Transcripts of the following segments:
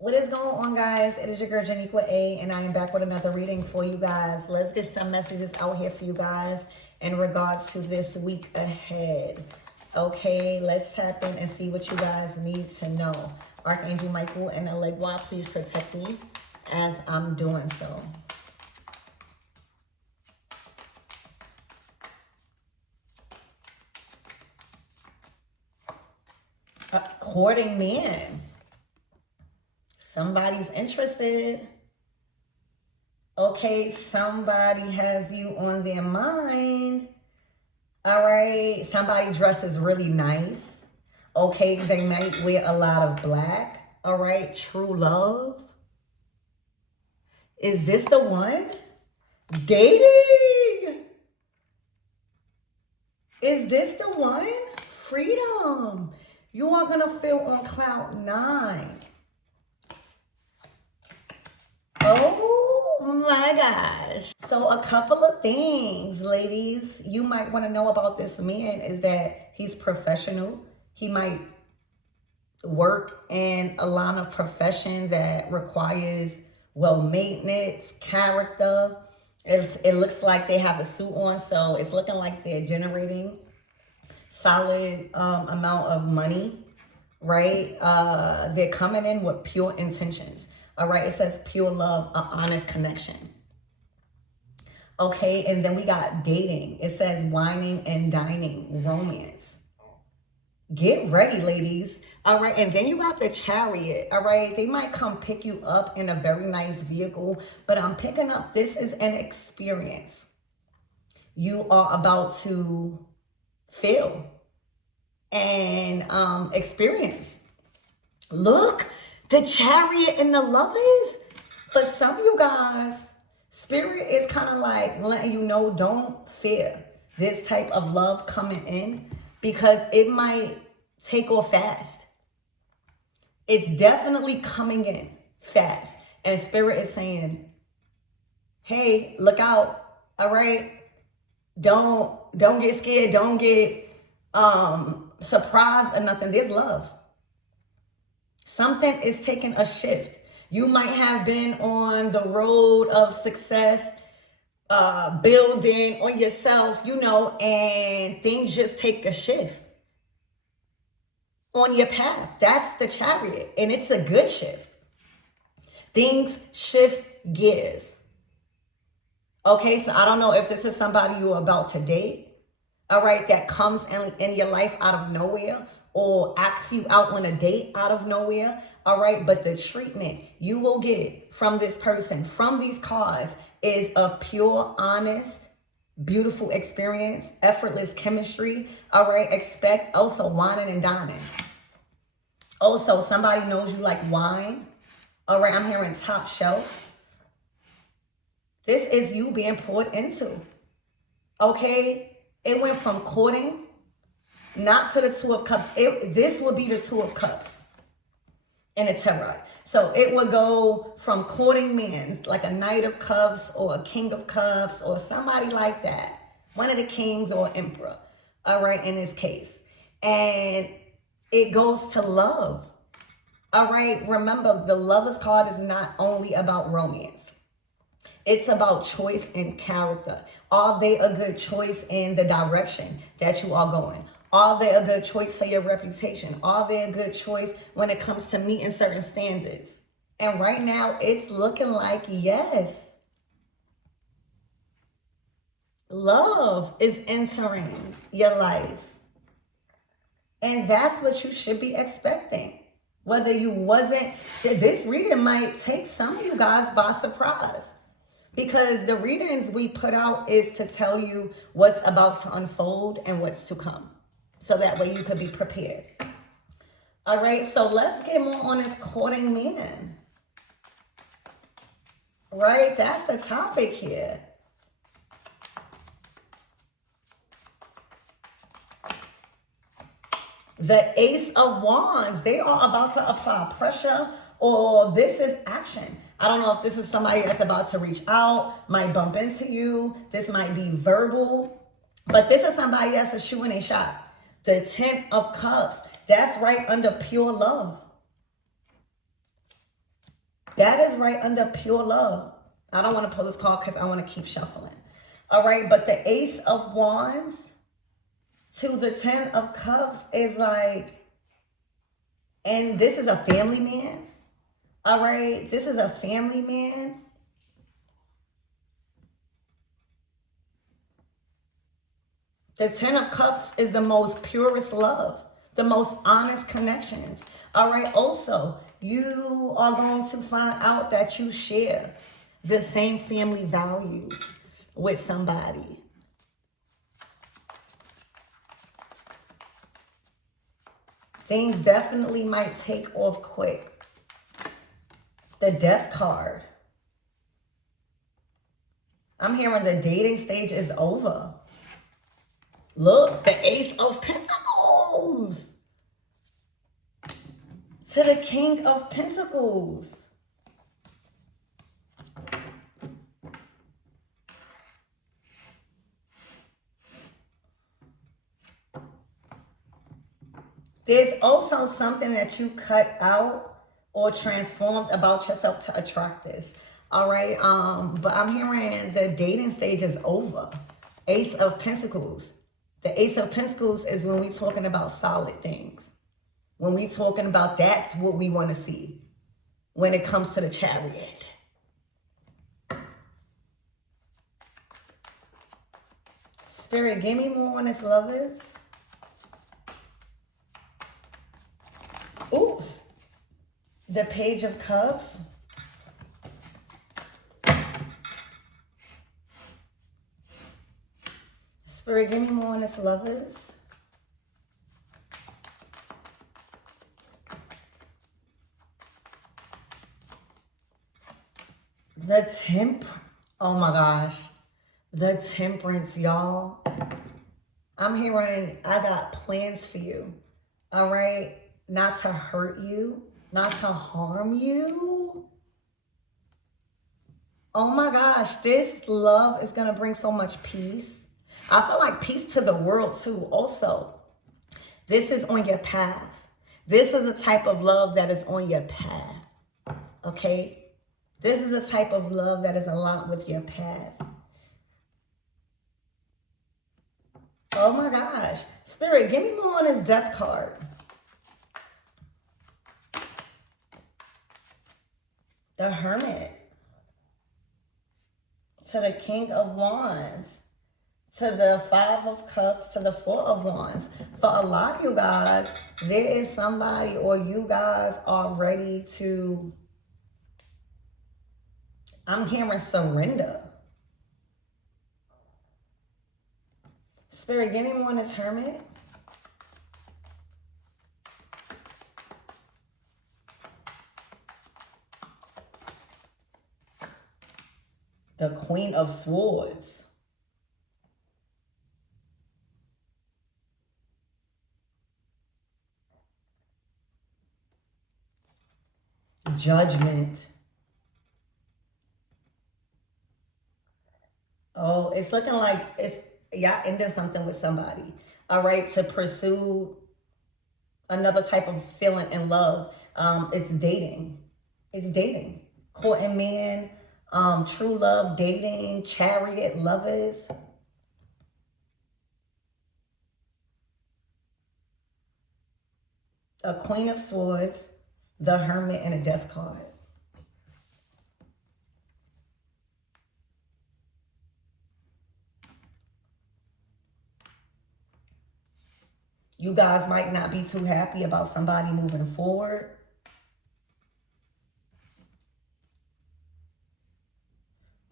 What is going on, guys? It is your girl Janiqua A, and I am back with another reading for you guys. Let's get some messages out here for you guys in regards to this week ahead. Okay, let's tap in and see what you guys need to know. Archangel Michael and Elegua, please protect me as I'm doing so. Courting men. Somebody's interested. Okay, somebody has you on their mind. All right, somebody dresses really nice. Okay, they might wear a lot of black. All right, true love. Is this the one? Dating. Is this the one? Freedom. You are going to feel on cloud 9. Oh my gosh. So a couple of things, ladies, you might want to know about this man is that he's professional. He might work in a line of profession that requires well maintenance, character. It looks like they have a suit on, so it's looking like they're generating solid amount of money, right? They're coming in with pure intentions. All right, it says pure love, an honest connection. Okay, and then we got dating. It says whining and dining, romance. Get ready, ladies. All right, and then you got the chariot. All right, they might come pick you up in a very nice vehicle, but I'm picking up this is an experience you are about to feel and experience. Look, the chariot and the lovers. For some of you guys, spirit is kind of like letting you know, don't fear this type of love coming in because it might take off fast. It's definitely coming in fast. And spirit is saying, hey, look out. All right. Don't get scared. Don't get surprised or nothing. There's love. Something is taking a shift. You might have been on the road of success, building on yourself, and things just take a shift on your path. That's the chariot, and it's a good shift. Things shift gears. Okay, so I don't know if this is somebody you're about to date, all right, that comes in your life out of nowhere, or asks you out on a date out of nowhere, all right? But the treatment you will get from this person, from these cards, is a pure, honest, beautiful experience, effortless chemistry, all right? Expect also whining and dining. Also, somebody knows you like wine, all right? I'm hearing top shelf. This is you being poured into, okay? It went from courting not to the Two of Cups. This would be the Two of Cups in a tarot. So it would go from courting men, like a Knight of Cups or a King of Cups or somebody like that. One of the kings or emperor, all right, in this case. And it goes to love, all right? Remember, the Lover's card is not only about romance. It's about choice and character. Are they a good choice in the direction that you are going? Are they a good choice for your reputation? Are they a good choice when it comes to meeting certain standards? And right now, it's looking like yes. Love is entering your life. And that's what you should be expecting. Whether you wasn't, this reading might take some of you guys by surprise. Because the readings we put out is to tell you what's about to unfold and what's to come. So that way you could be prepared. All right, so let's get more on this courting man. Right, that's the topic here. The Ace of Wands, they are about to apply pressure, or this is action. I don't know if this is somebody that's about to reach out, might bump into you. This might be verbal, but this is somebody that's a shooting a shot. The Ten of Cups, that's right under pure love. That is right under pure love. I don't want to pull this card because I want to keep shuffling. All right, but the Ace of Wands to the Ten of Cups is like, and this is a family man. All right, this is a family man. The Ten of Cups is the most purest love, the most honest connections. All right, also, you are going to find out that you share the same family values with somebody. Things definitely might take off quick. The Death card. I'm hearing the dating stage is over. Look, the Ace of Pentacles to the King of Pentacles. There's also something that you cut out or transformed about yourself to attract this. All right. But I'm hearing the dating stage is over. Ace of Pentacles. The Ace of Pentacles is when we're talking about solid things. When we're talking about that's what we want to see when it comes to the Chariot. Spirit, give me more on this, lovers. Oops. The Page of Cups. Spirit, give me more on this, lovers. Oh my gosh. The Temperance, y'all. I'm hearing I got plans for you. All right? Not to hurt you, not to harm you. Oh my gosh, this love is going to bring so much peace. I feel like peace to the world too. Also, this is on your path. This is the type of love that is on your path. Okay? This is the type of love that is aligned with your path. Oh my gosh. Spirit, give me more on this Death card. The Hermit. To the King of Wands. To the Five of Cups. To the Four of Wands. For a lot of you guys, there is somebody or you guys are ready to, I'm hearing surrender. Spirit, give me more on this Hermit. The Queen of Swords. Judgment. Oh, it's looking like y'all ending something with somebody. All right, to pursue another type of feeling in love. It's dating. It's dating. Courting men, true love, dating, Chariot, lovers. A Queen of Swords, the Hermit, and a Death card. You guys might not be too happy about somebody moving forward.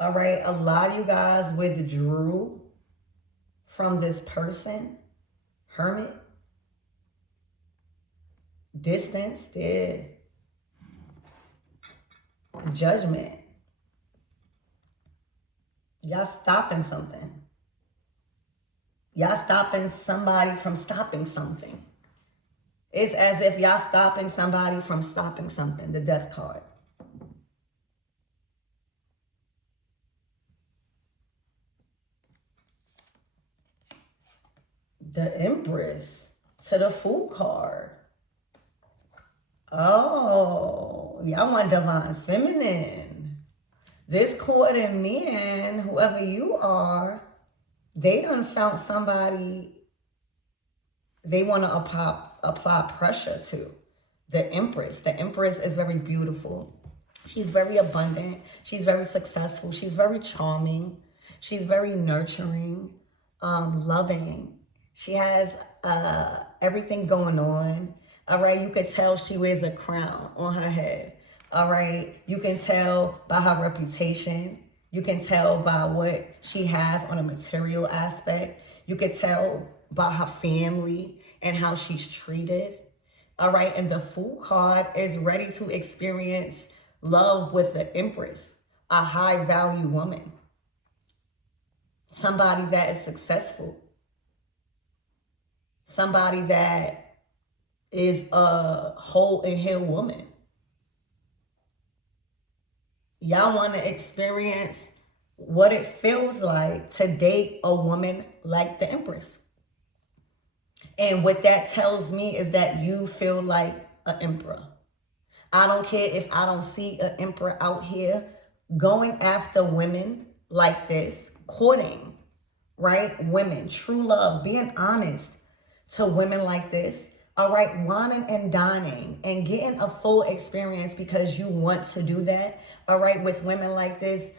All right, a lot of you guys withdrew from this person. Hermit. Distance, yeah. Judgment. Y'all stopping something. Y'all stopping somebody from stopping something. It's as if y'all stopping somebody from stopping something. The Death card. The Empress to the Fool card. Oh, y'all want divine feminine. This courting man, whoever you are, they done found somebody they want to apply pressure to. The Empress. The Empress is very beautiful. She's very abundant. She's very successful. She's very charming. She's very nurturing, loving. She has everything going on. All right, you could tell she wears a crown on her head. All right, you can tell by her reputation. You can tell by what she has on a material aspect. You can tell by her family and how she's treated. All right, and the Fool card is ready to experience love with the Empress, a high value woman, somebody that is successful, somebody that is a whole and heal woman. Y'all want to experience what it feels like to date a woman like the Empress. And what that tells me is that you feel like an emperor. I don't care if I don't see an emperor out here going after women like this, courting, right? Women, true love, being honest to women like this. All right, whining and dining and getting a full experience because you want to do that. All right, with women like this,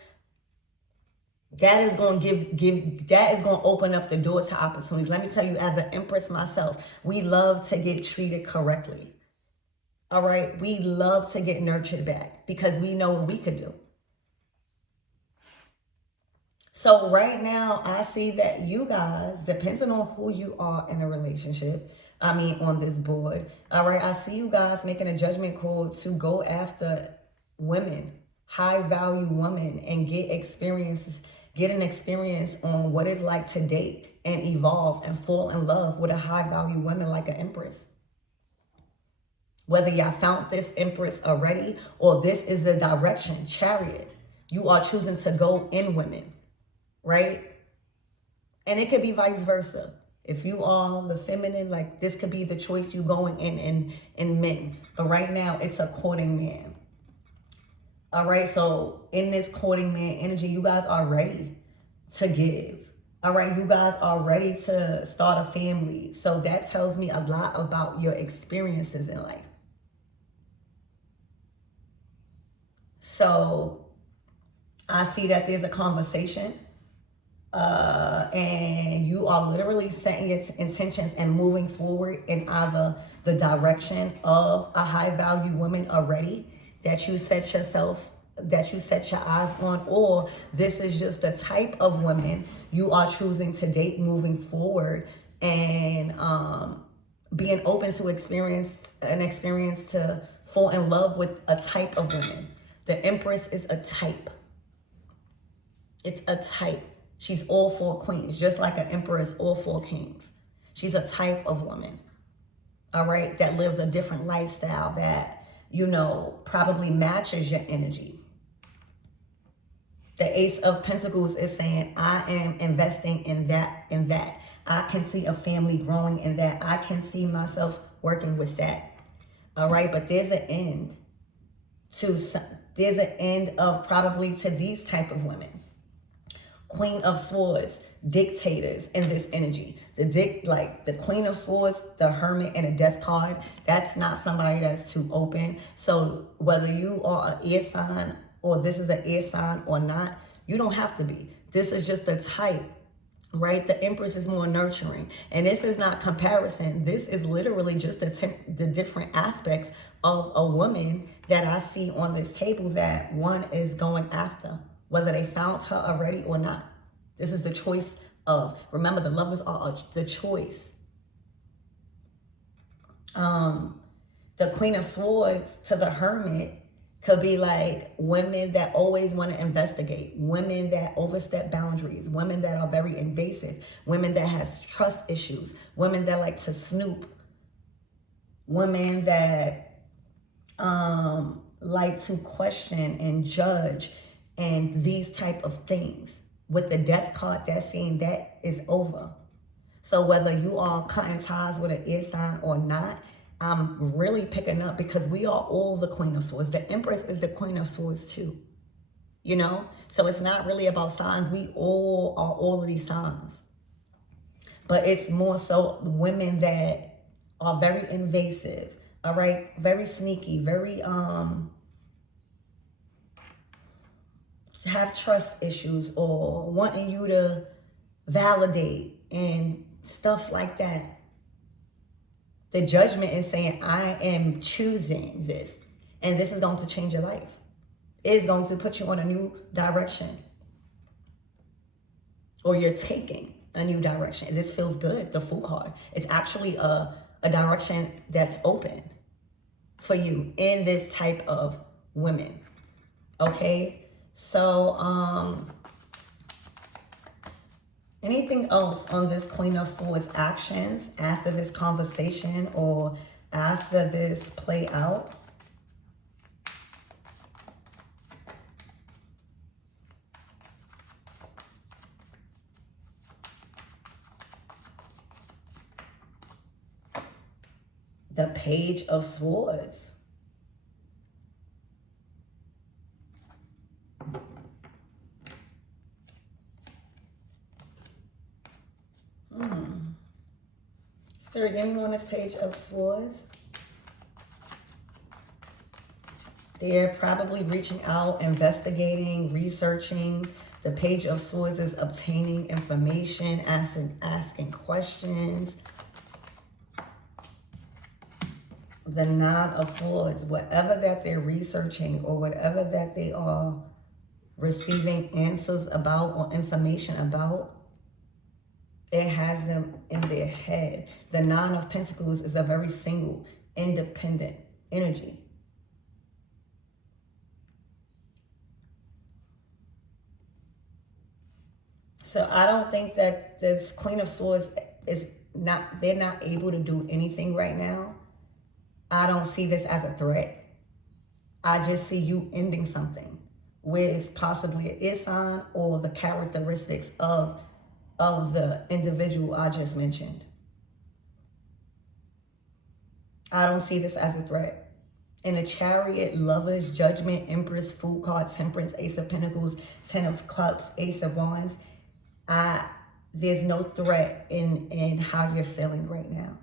that is going to that is going to open up the door to opportunities. Let me tell you, as an Empress myself, we love to get treated correctly. All right, we love to get nurtured back because we know what we could do. So right now, I see that you guys, depending on who you are in a relationship, on this board, all right, I see you guys making a judgment call to go after women, high value women, and get an experience on what it's like to date and evolve and fall in love with a high value woman like an Empress. Whether y'all found this Empress already or this is the direction, Chariot, you are choosing to go in women, right? And it could be vice versa. If you are the feminine, like this could be the choice you going in men. But right now, it's a courting man. All right, so in this courting man energy, you guys are ready to give. All right, you guys are ready to start a family. So that tells me a lot about your experiences in life. So I see that there's a conversation. And you are literally setting your intentions and moving forward in either the direction of a high value woman already that you set your eyes on, or this is just the type of women you are choosing to date moving forward, and being open to experience to fall in love with a type of woman. The Empress is a type. It's a type. She's all four queens, just like an emperor is all four kings. She's a type of woman, all right, that lives a different lifestyle that, probably matches your energy. The Ace of Pentacles is saying, I am investing in that. I can see a family growing in that. I can see myself working with that, all right? But there's an end of probably to these type of women. Queen of Swords, dictators in this energy. The Queen of Swords, the Hermit, and a Death card, that's not somebody that's too open. So whether you are an air sign or this is an air sign or not, you don't have to be. This is just a type, right? The Empress is more nurturing. And this is not comparison. This is literally just the different aspects of a woman that I see on this table that one is going after, whether they found her already or not. This is the choice of, remember, the lovers are the choice. The Queen of Swords to the Hermit could be like women that always want to investigate, women that overstep boundaries, women that are very invasive, women that has trust issues, women that like to snoop, women that like to question and judge and these type of things. With the Death card, that's saying that is over. So whether you are cutting ties with an air sign or not, I'm really picking up, because we are all the Queen of Swords. The Empress is the Queen of Swords too. You know? So it's not really about signs. We all are all of these signs. But it's more so women that are very invasive, all right? Very sneaky, very have trust issues, or wanting you to validate and stuff like that. The judgment is saying, I am choosing this, and this is going to change your life. It's going to put you on a new direction, or you're taking a new direction. This feels good, the Fool card. It's actually a direction that's open for you in this type of women. Okay? So, anything else on this Queen of Swords actions after this conversation or after this play out? The Page of Swords. Spirit, give me on this Page of Swords. They're probably reaching out, investigating, researching. The Page of Swords is obtaining information, asking questions. The Nine of Swords, whatever that they're researching or whatever that they are receiving answers about or information about, it has them in their head. The Nine of Pentacles is a very single, independent energy. So I don't think that this Queen of Swords they're not able to do anything right now. I don't see this as a threat. I just see you ending something with possibly an air sign or the characteristics of the individual I just mentioned. I don't see this as a threat. In a Chariot, Lovers, Judgment, Empress, Fool card, Temperance, Ace of Pentacles, Ten of Cups, Ace of Wands, there's no threat in how you're feeling right now.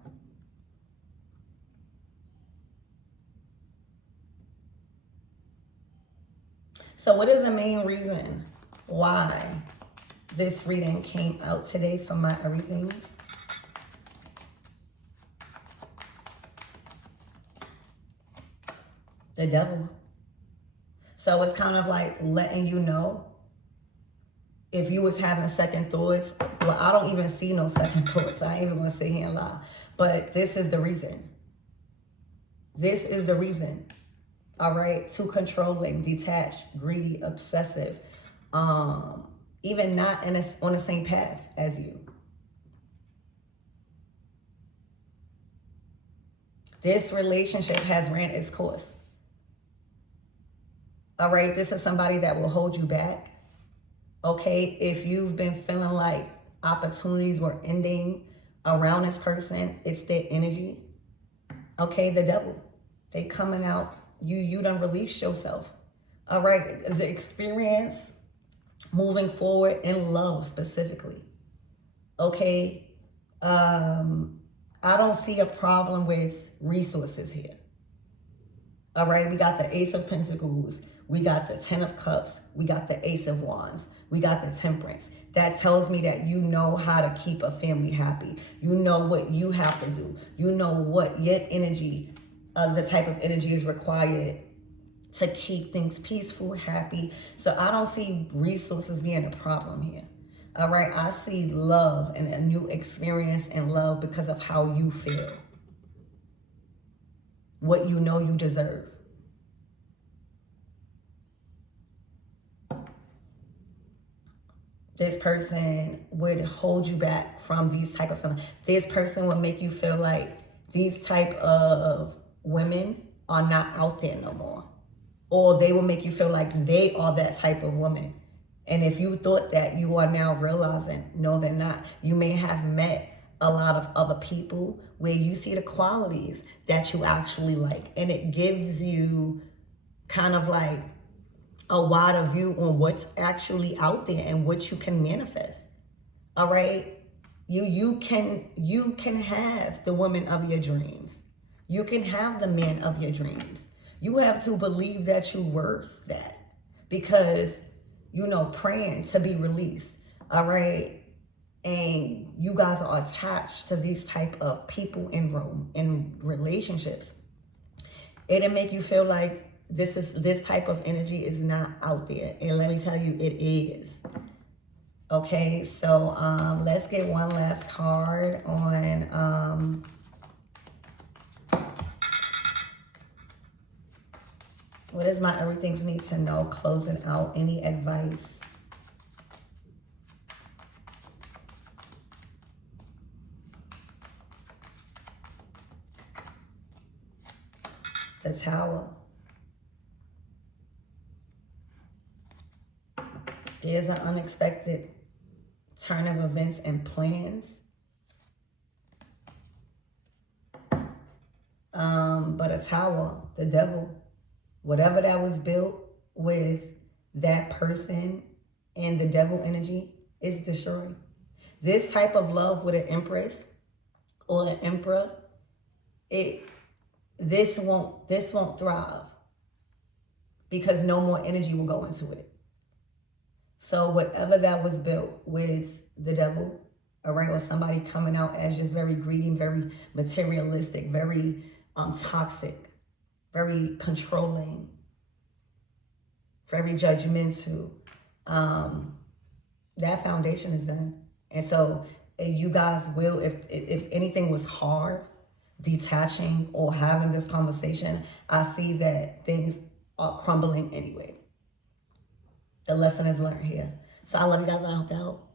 So what is the main reason why this reading came out today for my everythings? The Devil. So it's kind of like letting you know, if you was having second thoughts, well, I don't even see no second thoughts. I ain't even gonna sit here and lie. But this is the reason. This is the reason. All right, too controlling, detached, greedy, obsessive, even not on the same path as you. This relationship has ran its course. All right, this is somebody that will hold you back. Okay, if you've been feeling like opportunities were ending around this person, it's their energy. Okay, the Devil. They coming out. You done released yourself. All right, the experience moving forward in love specifically. Okay, I don't see a problem with resources here. All right, we got the Ace of Pentacles, we got the Ten of Cups, we got the Ace of Wands, we got the Temperance. That tells me that you know how to keep a family happy. You know what you have to do. You know what your energy, the type of energy is required to keep things peaceful, happy. So I don't see resources being a problem here. All right, I see love and a new experience in love because of how you feel. What you know you deserve. This person would hold you back from these type of feelings. This person would make you feel like these type of women are not out there no more. Or they will make you feel like they are that type of woman. And if you thought that, you are now realizing, no, they're not. You may have met a lot of other people where you see the qualities that you actually like, and it gives you kind of like a wider view on what's actually out there and what you can manifest. All right, you can have the woman of your dreams. You can have the man of your dreams. You have to believe that you're worth that, because praying to be released. All right, and you guys are attached to these type of people in relationships. It'll make you feel like this type of energy is not out there, and let me tell you, it is. Okay, so let's get one last card on what is my everything's need to know, closing out, any advice? The Tower. There's an unexpected turn of events and plans. But a tower, the devil, whatever that was built with that person and the devil energy is destroyed. This type of love with an empress or an emperor, this won't thrive, because no more energy will go into it. So whatever that was built with the devil, or somebody coming out as just very greedy, very materialistic, very toxic, very controlling, very judgmental, that foundation is done. And so you guys will, if anything was hard, detaching or having this conversation, I see that things are crumbling anyway. The lesson is learned here. So I love you guys and I hope that helped.